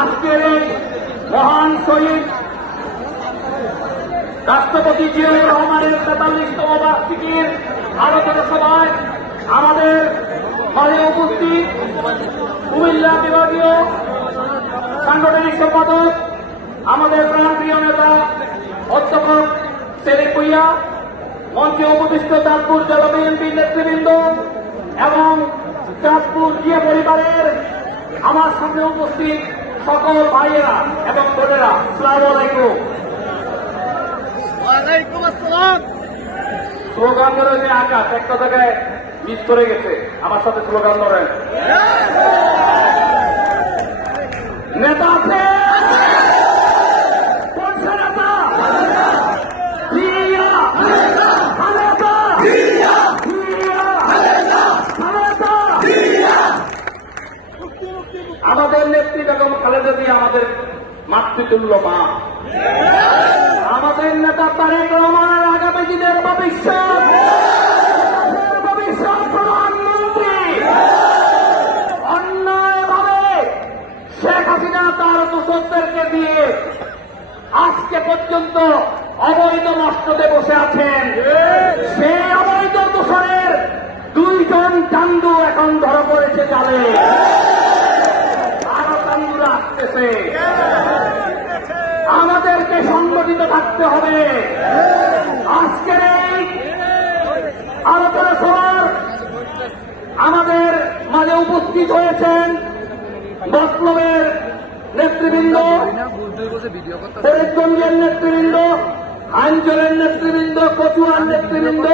আজকের এই মহান শহীদ রাষ্ট্রপতি জিয়াউর রহমানের তেতাল্লিশতম বার্ষিকীর আলোচনা সভায় আমাদের ঘরে উপস্থিত কুমিল্লা বিভাগীয় সাংগঠনিক সম্পাদক আমাদের প্রাণপ্রিয় নেতা অধ্যাপক সেলিম মঞ্চে উপবিষ্ট চাঁদপুর জেলা বিএনপি নেতৃবৃন্দ এবং চাঁদপুর জিয়া পরিবারের আমার সামনে উপস্থিত সকল ভাইয়েরা এবং বোনেরা সালাম আলাইকুম আসসালাম স্লোগান ধরে যে আকাশ একটা জায়গায় মিস করে গেছে আমার সাথে স্লোগান ধরেন হ্যাঁ। আমাদের নেত্রী বেগম খালেদা দিয়ে আমাদের মাতৃতুল্য মা আমাদের নেতা তারেক রহমান আগামী দিনের ভবিষ্যৎ আজকে পর্যন্ত অবৈধ মস্তদে বসে আছেন সে অবৈধ দোষরের দুইজন চান্দু এখন ধরা পড়েছে জালে বিরুদ্ধে আমাদেরকে সংগঠিত থাকতে হবে আজকের আলোচনা সভার আমাদের মাঝে উপস্থিত হয়েছেন বৈষ্ণবের নেতৃবৃন্দ ফরিদগঞ্জের নেতৃবৃন্দ আঞ্চলের নেতৃবৃন্দ কচুয়ার নেতৃবৃন্দ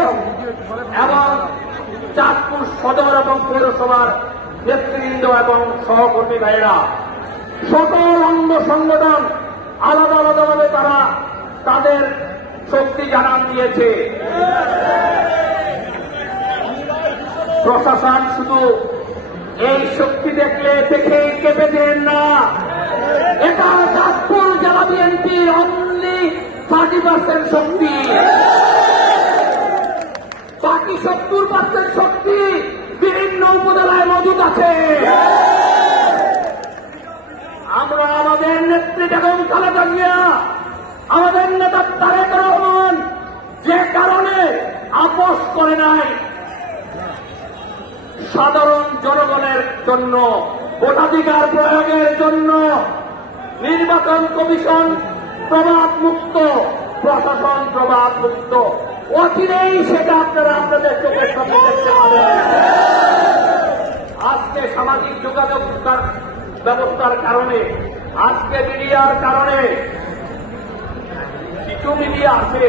এবং চাঁদপুর সদর এবং পৌরসভার নেতৃবৃন্দ এবং সহকর্মী ভাইরা সকল অঙ্গ সংগঠন আলাদা আলাদাভাবে তারা তাদের শক্তি জানান দিয়েছে প্রশাসন শুধু এই শক্তি দেখলে দেখে কেঁপে দেন না এটা চাঁদপুর জেলা বিএনপির অনলি থার্টি পার্সেন্ট শক্তি বাকি সত্তর পার্সেন্ট শক্তি বিভিন্ন উপজেলায় মজুদ আছে আমরা আমাদের নেত্রী বেগম খালেদা জিয়া আমাদের নেতা তারেক রহমান যে কারণে আপোষ করে নাই সাধারণ জনগণের জন্য ভোটাধিকার প্রয়োগের জন্য নির্বাচন কমিশন প্রভাব মুক্ত প্রশাসন প্রভাব মুক্ত অচিরেই সেটা আপনারা আপনাদের চোখের সামনে দেখতে পাবেন আজকে সামাজিক যোগাযোগ ব্যবস্থার কারণে আজকে মিডিয়ার কারণে কিছু মিডিয়া আছে